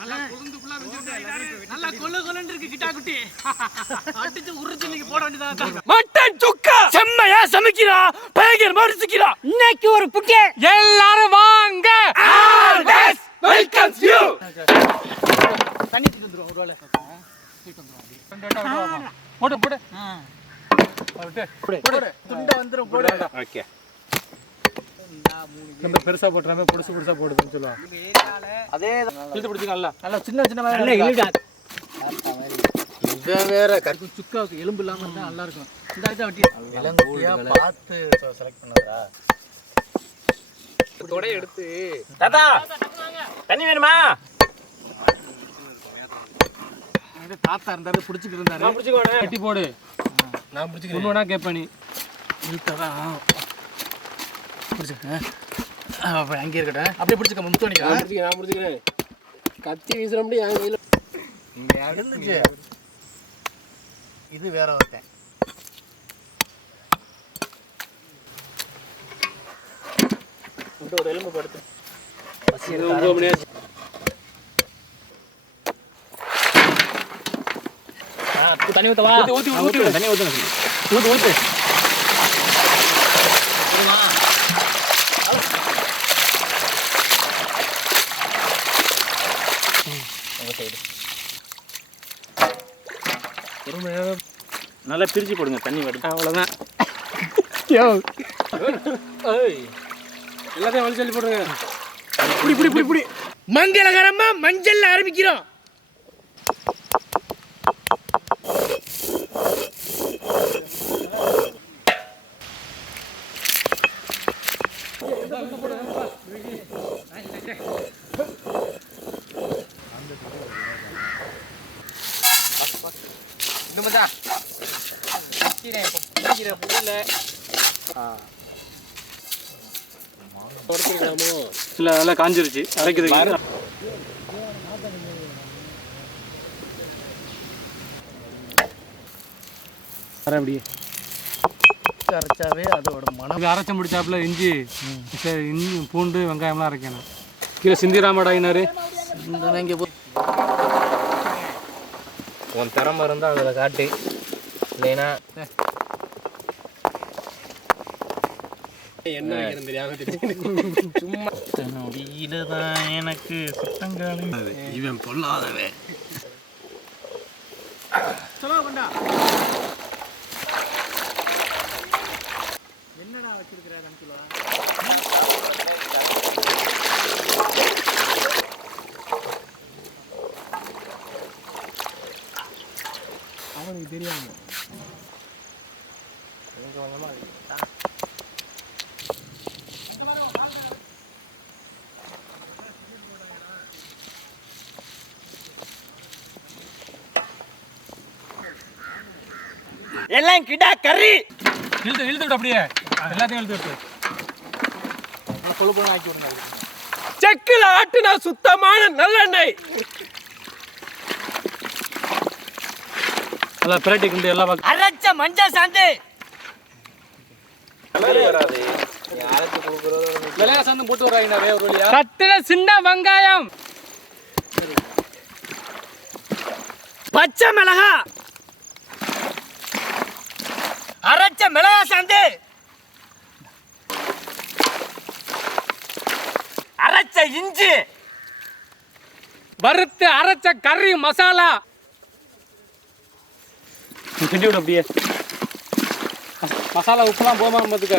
நல்லா கொள்ளு கொள்ளுன்னு இருக்கு கிட்டா குட்டி. அடிச்சு உரிச்சு இன்னைக்கு போட வேண்டியதான். மட்டன் சுக்கா செம்மையா சமைக்கிறா, பயங்கரமா ருசிக்கிறா. இன்னைக்கு ஒரு புக்கே. எல்லாரும் வாங்க. Always welcomes you. தண்ணி தூக்கி வந்துரும் ஒரு வேளை. போடு போடு. போடு. துண்டை வந்துரும் போடு. ஓகே. நம்ம பெருசா போட்றாம புடிசா போடுதுன்னு சொல்லுவாங்க. அதே இழுத்து பிடிச்சிங்க நல்லா சின்ன மாதிரி இழுடா. இது வேற கருக்கு சுக்காவுக்கு எலும்பு இல்லாம இருந்தா நல்லா இருக்கும். இந்த ஐட்டா வெட்டி இளங்கூயா பார்த்து செலக்ட் பண்ணதுடா. தொடைய எடுத்து தாத்தா தண்ணி வேணுமா? இந்த தாத்தா இருந்தாரு புடிச்சிட்டு இருந்தாரு. நான் புடிச்சுக்கோனே. வெட்டி போடு. நான் புடிச்சுக்கிறேன். ஒண்ணுனா கேப்ப நீ. இழுத்ததா. புடிச்சுக்க. அப்ப அங்க இருக்கடா. அப்படியே புடிச்சுக்க முத்துணிக்கா. நான் புடிச்சுக்கிறேன். கத்தி வீசுற முடியும் என் கையில. இங்க இருந்துச்சு. இது வேற ஒருத்தன். இந்த ஒரு எலும்பு படுத்து. இது உங்க முடியாது. தண்ணி ஊத்தவா? ஊத்து தண்ணி ஊத்து. ஊத்து. நல்லா பிரிச்சு போடுங்க தண்ணி வருது. அவ்வளவுதான். எல்லாத்தையும் வலி சொல்லி போடுங்க. புடி. மங்களகரமா மஞ்சள்ல ஆரம்பிக்கிறோம். இல்ல நல்லா காஞ்சிருச்சு அரைக்குது. அப்படியே அரைச்சாவே அதோட மனம். அரைச்ச முடிச்சாப்புல இஞ்சி பூண்டு வெங்காயம்லாம் அரைக்கணும். கீழே சிந்திராமடாயினாரு. இங்கே உன் திறமை இருந்தால் அதில் காட்டு, இல்லைன்னா என்ன வைக்கிறேன் தெரியாம சும்மா நொடியில தான் எனக்கு சுத்தங்காலம். இவன் பொல்லாதவன். என்னடா வச்சிருக்கிறாங்கன்னு சொல்லுவா. அவனுக்கு தெரியாம எல்லாம் கிடா கறி. இழுத்து விட்டு அப்படியே எல்லாத்தையும் இழுத்து விட்டு கொழுப்பு ஆக்கி விடுங்க. செக்கில் ஆட்டுனா சுத்தமான நல்லெண்ணெய். நல்லா பிரட்டி கிண்டு எல்லாம் பக்கம் அரைச்ச மஞ்சள் சாந்து. விளையா சாந்தம் போட்டு வராங்க ஒரு வழியா. கட்டின சின்ன வெங்காயம், பச்சை மிளகா, அரைச்ச மிளகா சாந்து, அரைச்ச இஞ்சி, வறுத்து அரைச்ச கறி மசாலா. கிண்டி விடு அப்படியே. மசாலா உப்புலாம் போமா பார்த்துக்க.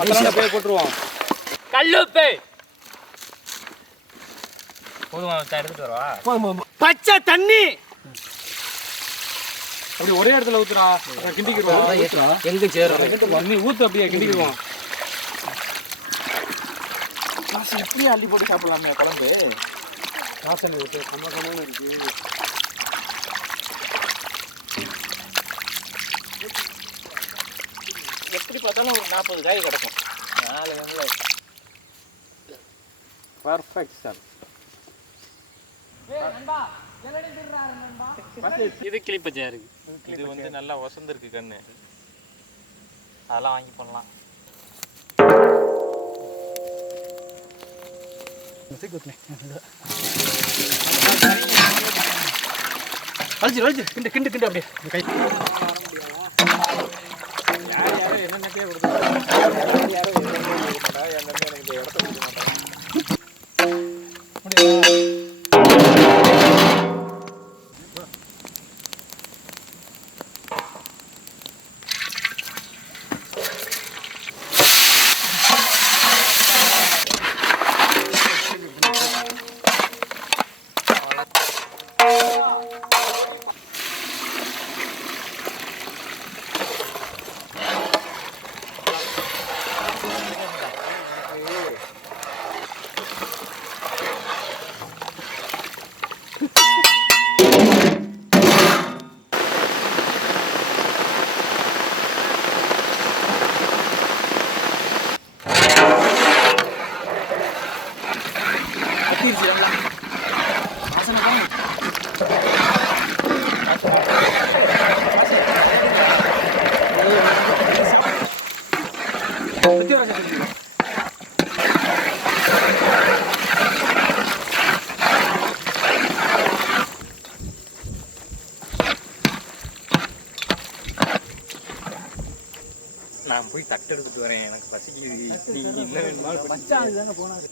அதெல்லாம் போய் போட்டுருவோம். கல்லுப்பு, போதுமா எடுத்துட்டு வரவா? பச்சை தண்ணி. அப்படி ஒரே இடத்துல ஊத்துறா. கிண்டிக்கிடுவோம். எங்க சேரும் நீ ஊத்து அப்படியே கிண்டிக்கிடுவோம். இப்படியே அள்ளி போட்டு சாப்பிடலாமே குழம்பு. வாசனை இருக்கு, கம்ம இருக்கு. எப்படி பார்த்தாலும் ஒரு 40 காய் கிடக்கும். 4 வெங்காயம். Perfect sir. இது கிளிப்பச்சையா இருக்கு. இது வந்து நல்லா வசந்திருக்கு கண்ணு. அதெல்லாம் வாங்கி பண்ணலாம். வலிச்சு கிண்டு கிண்டு கிண்டு அப்படியே கை யாரும் என்னென்னத்தையே கொடுத்துருக்காங்க. யாரும் எனக்கு இந்த இடத்த கொடுக்க மாட்டாங்க. நான் போய் தட்டு எடுத்துட்டு வரேன், எனக்கு பசிக்குது. நீங்க என்ன வேணுமாலும் மச்சான் தாங்க போனாரு.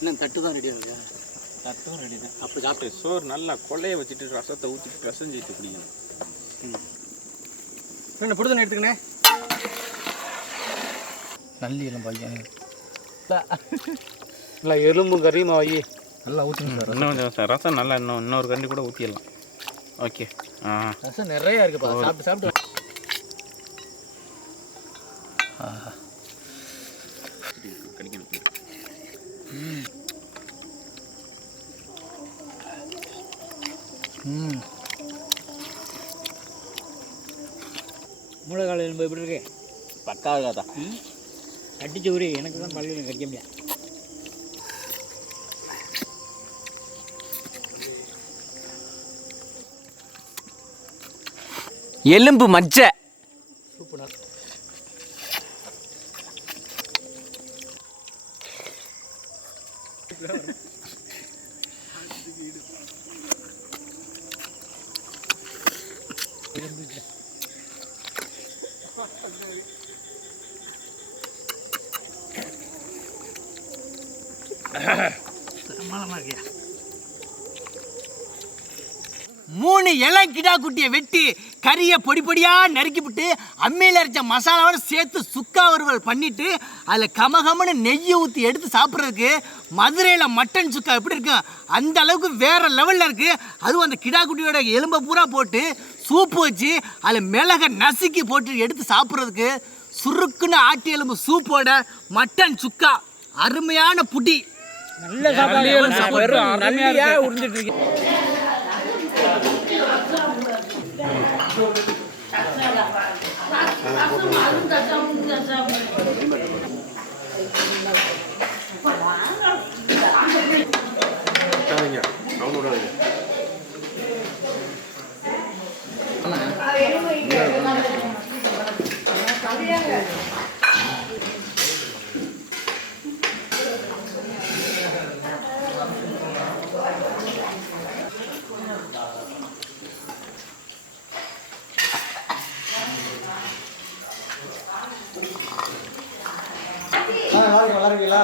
இன்னும் தட்டு தான் ரெடி ஆகுது. தட்டும் ரெடி தான். அப்படி சாப்பிட்டு சோறு நல்லா கொள்ளைய வச்சுட்டு ரசத்தை ஊற்றிட்டு பிசைஞ்சிட்டு குடிக்கணும். ரெண்டு புடுதண்ணி எடுத்துக்கணே. நல்லி எல்லாம் பையன் இல்லை எலும்பும் கறியுமா வை நல்லா ஊற்றுங்க சார். இன்னும் கொஞ்சம் ரசம் நல்லா இன்னொரு கண்டி கூட ஊற்றிடலாம். ஓகே. ரசம் நிறையா இருக்குப்பா. சாப்பிட்டு சாப்பிட்டு கடிக்கணும். மூளைக்கால எலும்பு எப்படி இருக்கு? பக்காவாதா அடிச்சு ஊறி எனக்கு தான் பள்ளியில் கடிக்க முடியாது. எலும்பு மஜ்ஜை சூப்பர். இருக்கியா? 3 இலை கிடா குட்டியை வெட்டி கறியை பொடி பொடியாக நறுக்கிவிட்டு அம்மையில் அரைச்ச மசாலாவோட சேர்த்து சுக்கா வறுவல் பண்ணிவிட்டு அதில் கமகமன்னு நெய்யை ஊற்றி எடுத்து சாப்பிட்றதுக்கு மதுரையில் மட்டன் சுக்கா எப்படி இருக்கும் அந்த அளவுக்கு வேறு லெவலில் இருக்குது. அதுவும் அந்த கிடா குட்டியோட எலும்பை பூரா போட்டு சூப்பு வச்சு அதில் மிளகை நசுக்கி போட்டு எடுத்து சாப்பிட்றதுக்கு சுருக்குன்னு ஆட்டி எலும்பு சூப்போட மட்டன் சுக்கா அருமையான புடி. நல்ல சாப்பாடு நல்லையாக உறிஞ்சிட்டு இருக்கு. நல்லா இருக்கீங்களா?